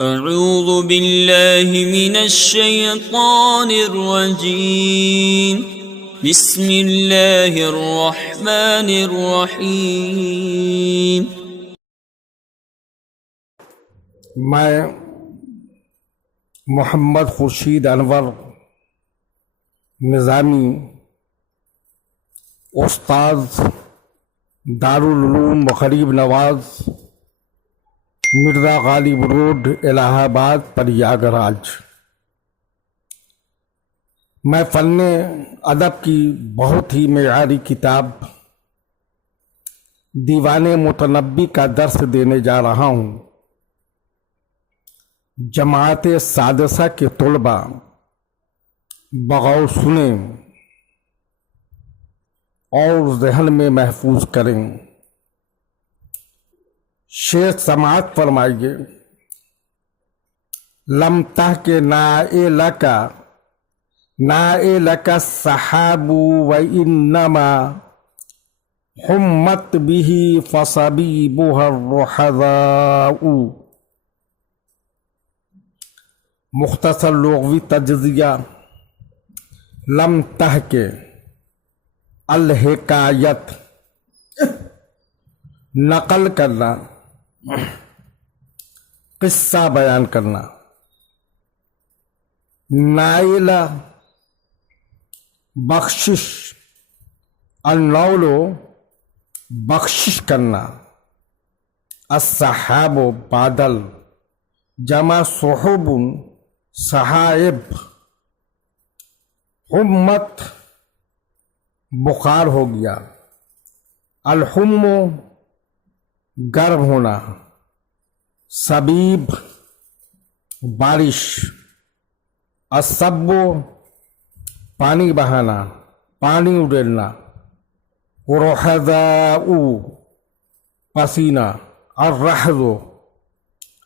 اعوذ باللہ من الشیطان الرجیم بسم اللہ الرحمن الرحیم۔ میں محمد خورشید انور نظامی، استاد دارالعلوم غریب نواز، مرزا غالب روڈ، الہ آباد، پریاگراج، میں فن ادب کی بہت ہی معیاری کتاب دیوان متنبی کا درس دینے جا رہا ہوں۔ جماعت سادسہ کے طلباء بغور سنیں اور ذہن میں محفوظ کریں۔ شیخ سماعت فرمائیے۔ لم تحک نائلک السحاب وانما حمت به فصبیبها الرحضاء۔ مختصر لغوی تجزیہ: لم تحک الحکایت، نقل کرنا، قصہ بیان کرنا۔ نائلہ بخشش، النول بخشش کرنا، السحاب بادل، جمع صحب صحائب، حمت بخار ہو گیا، الحم گرم ہونا، سبیب بارش، السب پانی بہانا، پانی اڈیلنا، رحضاء پسینہ، الرحض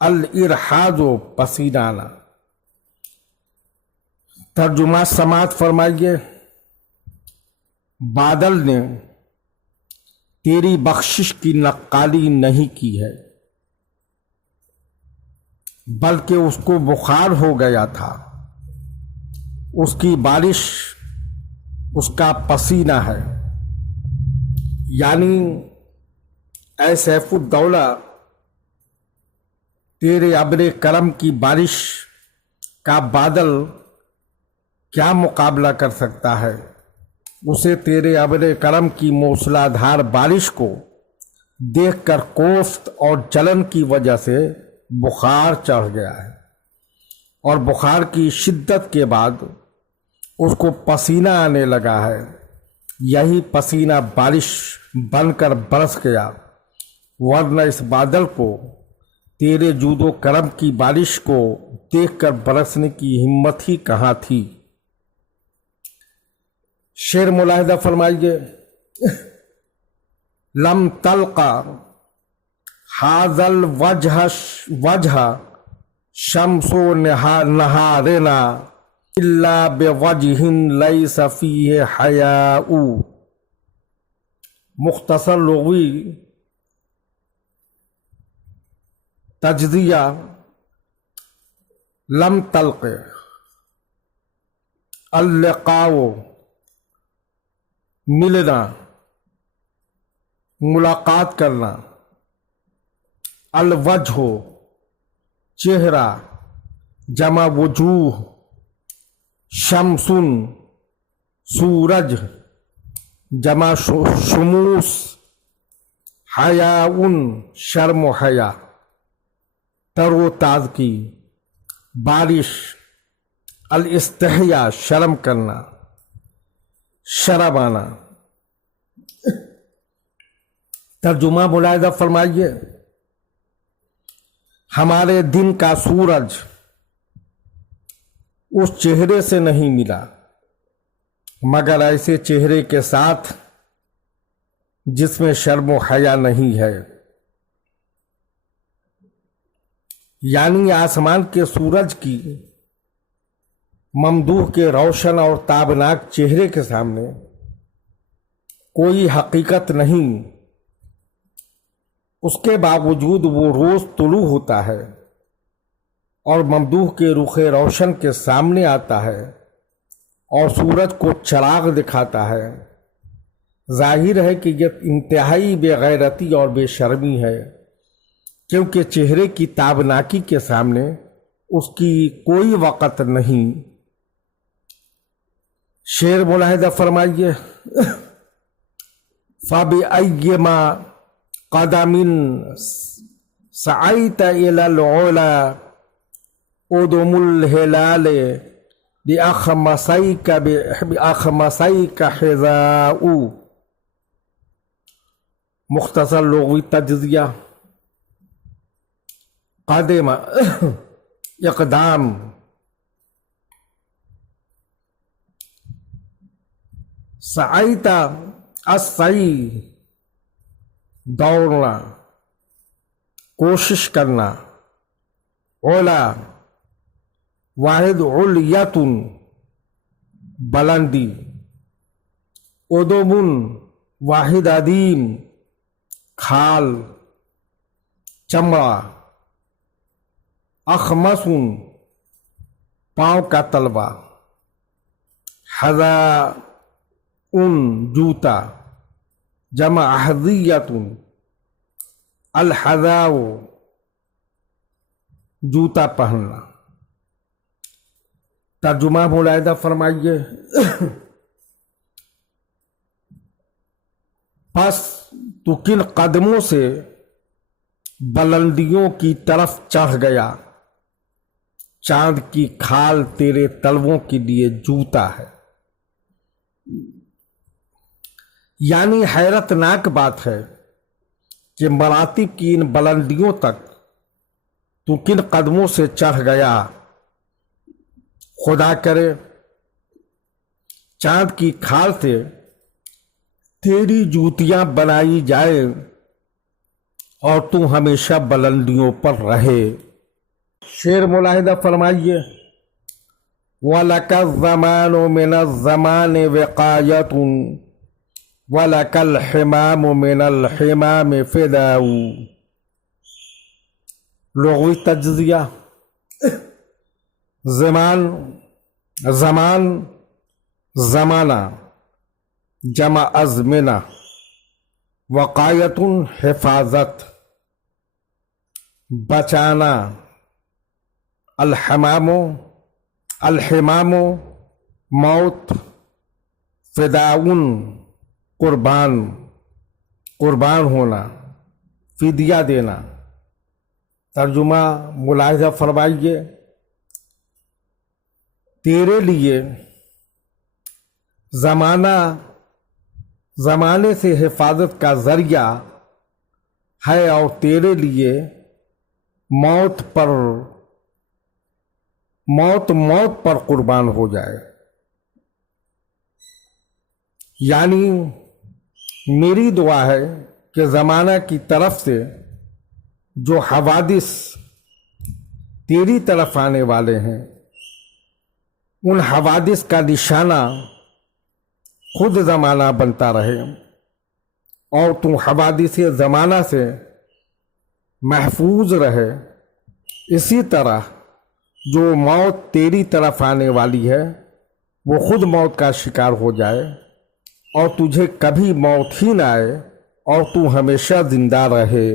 الارحاظ پسینہ آنا۔ ترجمہ سماعت فرمائیے۔ بادل نے تیری بخشش کی نقالی نہیں کی ہے، بلکہ اس کو بخار ہو گیا تھا۔ اس کی بارش اس کا پسینہ ہے، یعنی اے سیف الدولہ، تیرے ابر کرم کی بارش کا بادل کیا مقابلہ کر سکتا ہے؟ اسے تیرے ابر کرم کی موسلا دھار بارش کو دیکھ کر کوفت اور جلن کی وجہ سے بخار چڑھ گیا ہے، اور بخار کی شدت کے بعد اس کو پسینہ آنے لگا ہے۔ یہی پسینہ بارش بن کر برس گیا، ورنہ اس بادل کو تیرے جود و کرم کی بارش کو دیکھ کر برسنے کی ہمت ہی کہاں تھی۔ شعر ملاحظہ فرمائیے۔ لم تلقا ھذا الوجہ شمس نہارنا الا بوجہ لیس فیہ حیاء۔ مختصر لغوی تجزیہ: لم تلق اللقاء ملنا، ملاقات کرنا، الوجہ چہرہ، جمع وجوہ، شمسن سورج، جمع شموس، حیاء شرم و حیا، تر و تازگی، بارش، الاستحیا شرم کرنا، شرم آنا۔ ترجمہ ملاحظہ فرمائیے۔ ہمارے دن کا سورج اس چہرے سے نہیں ملا مگر ایسے چہرے کے ساتھ جس میں شرم و حیا نہیں ہے، یعنی آسمان کے سورج کی ممدوح کے روشن اور تابناک چہرے کے سامنے کوئی حقیقت نہیں، اس کے باوجود وہ روز طلوع ہوتا ہے اور ممدوح کے رخ روشن کے سامنے آتا ہے اور سورج کو چراغ دکھاتا ہے، ظاہر ہے کہ یہ انتہائی بے غیرتی اور بے شرمی ہے، کیونکہ چہرے کی تابناکی کے سامنے اس کی کوئی وقت نہیں۔ شعر ملاحظہ فرمائیے، فَبِأَيِّمَا قَدَمٍ سَعَيْتَ إِلَى الْعُلَا أُدُمُ الْهِلَالِ بِأَخْمَصَيْكَ حِذَاءُ۔ مختصر لغوی تجزیہ: قدم اقدام، سعیتا السعی دوڑنا، کوشش کرنا، علا واحد، علیتن بلندی، ادومن واحد عدیم کھال چمڑا، اخمسن پاؤں کا تلوا، حذا ان جوتا، جمع حذیت، الحذاء جوتا پہننا۔ ترجمہ ملاحظہ فرمائیے، پس تو کن قدموں سے بلندیوں کی طرف چڑھ گیا؟ چاند کی کھال تیرے تلووں کے لیے جوتا ہے۔ یعنی حیرت ناک بات ہے کہ مراتب کی ان بلندیوں تک تو کن قدموں سے چڑھ گیا۔ خدا کرے چاند کی کھال سے تیری جوتیاں بنائی جائے اور تو ہمیشہ بلندیوں پر رہے۔ شعر ملاحظہ فرمائیے، وَلَكَ الزَّمَانُ مِنَ الزَّمَانِ وِقَایَةٌ وَلَكَ الْحِمَامُ مِنَ الْحِمَامِ فِدَاءُ۔ لغوی تجزیہ: زمان، زمانہ، جمع ازمنہ، وقایتن حفاظت، بچانا، الحمام موت، فداؤن قربان ہونا، فدیہ دینا۔ ترجمہ ملاحظہ فرمائیے، تیرے لیے زمانے سے حفاظت کا ذریعہ ہے اور تیرے لیے موت پر قربان ہو جائے۔ یعنی میری دعا ہے کہ زمانہ کی طرف سے جو حوادث تیری طرف آنے والے ہیں، ان حوادث کا نشانہ خود زمانہ بنتا رہے اور تو حوادث زمانہ سے محفوظ رہے۔ اسی طرح جو موت تیری طرف آنے والی ہے وہ خود موت کا شکار ہو جائے اور تجھے کبھی موت ہی نہ آئے اور تو ہمیشہ زندہ رہے۔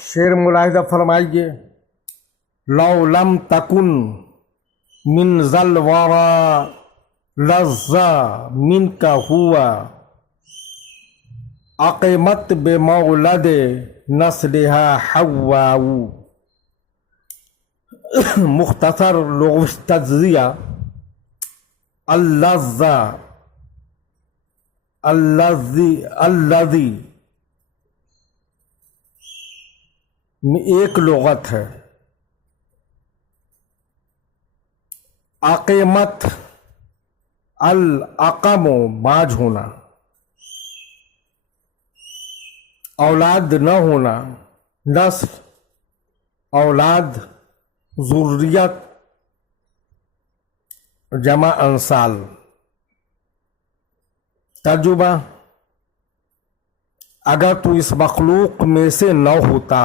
شعر ملاحظہ فرمائیے، لو لم تکن من ذل ورا لذا من کا ہوا اقیمت بمولد نسلها حواء۔ مختصر لغوی تجزیہ، الذی میں ایک لغت ہے، اقیمت العقم باج ہونا، اولاد نہ ہونا، نسل اولاد، ذریت جمع انسال۔ ترجمہ: اگر تو اس مخلوق میں سے نہ ہوتا